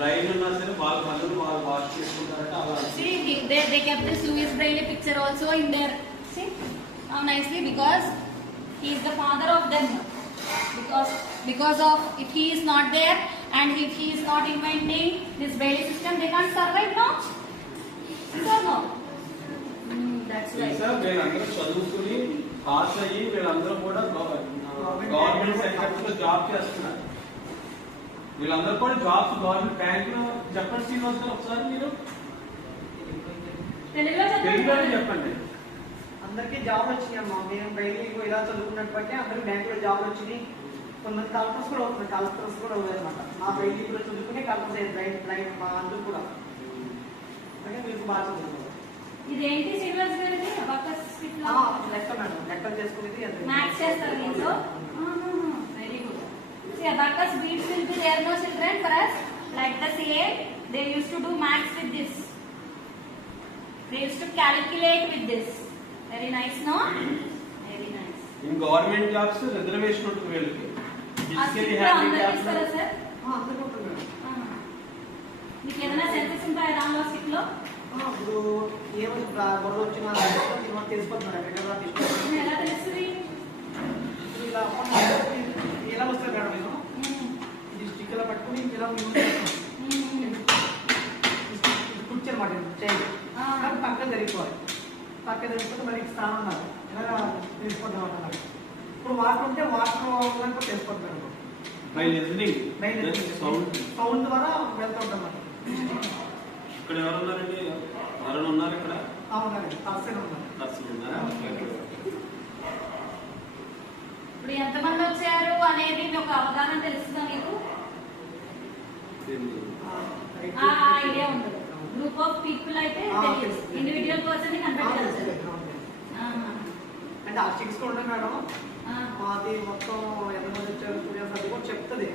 Line ఉన్నా సరే వాళ్ళ పనులు వాళ్ళు వాష్ చేసుకుంటారంటే అలా. See, they kept this Louis Braille picture also in there. See how nicely, because he is the father of them. Because of, if he is not there and if he is not inventing this Braille system, they can't survive, no? So no. That's right. Sir, వీళ్ళందరూ చదువుకుని pass అయ్యి వీళ్ళందరూ కూడా government sector లో job చేస్తున్నారు. వీళ్ళందరూ కూడా jobs government bank లో చెప్పండి శ్రీనివాస్ గారు ఒకసారి మీరు తెలుగులో చెప్పండి. అందరికీ జాబ్ వచ్చినాయి అమ్మా. మేము డైలీ ఇలా చదువుకున్నట్టు బట్టి అందరికి బ్యాంకులో జాబ్ వచ్చినాయి. కొంతమంది కలెక్టర్స్ కూడా అవుతున్నారు, కలెక్టర్స్ కూడా అవుతాయి అనమాట. మా డైలీ కూడా చదువుకునే కలెక్టర్స్ బ్లైండ్ మా అందరూ కూడా అంటే మీకు బాగా చదువుతున్నారు. ఇదేంటి శ్రీనివాస్ గారిది అబాకస్ ఇట్లా లెక్క మేడం, లెక్కలు చేసుకునేది మ్యాథ్స్ చేస్తారు దీంట్లో. Very good. See, abacus beads will be there, no children, for us. Like the CA, they used to do maths with this. They used to calculate with this. Very nice, no? Very nice. In government jobs reservation ఉంటుంది వీళ్ళకి. Physically handicapped ఇస్తారా sir? అందరూ ఉంటుంది madam. మీకు ఏదైనా senses ఉంటాయా రాంలో stick లో? ఇప్పుడు ఏమైనా గొడవ వచ్చినా తెలిసిపోతున్నారు ఎక్కడ ఎలా తెలుస్తుంది? ఇలా ఎలా వస్తారు మేడం నేను ఇది స్టిక్ ఇలా పట్టుకుని ఇలా కూర్చొని అనమాట చేయాలి. పక్కన జరిగిపోవాలి. పక్కన జరిగిపోతే మరి స్థానం ఉన్నారు ఇలా తెలిసిపోతాం అంటున్నారు. ఇప్పుడు వాటర్ ఉంటే వాటర్ కూడా తెలిసిపోతుంది సౌండ్ ద్వారా వెళ్తూ ఉంటాం అన్నమాట. ఇక్కడ ఎవరు ఉన్నారండి? ఎవరైనా ఉన్నారు ఇక్కడ? అవునండి, పర్సన్ ఉన్నారు. ఇప్పుడు ఎంతమంది వచ్చారు అనేది ఒక అవగాహన తెలుస్తుందా మీకు? ఐడియా ఉండదు. గ్రూప్ ఆఫ్ పీపుల్ అయితే తెలియదు, ఇండివిజువల్ పర్సన్ ని కనిపెట్టగలుగుతారు. అంటే ఆ స్టిక్స్ కూడా ఉన్నాయి మేడం. మాది మొత్తం ఎంతమంది వచ్చారు స్టూడెంట్స్ అది కూడా చెప్తుంది.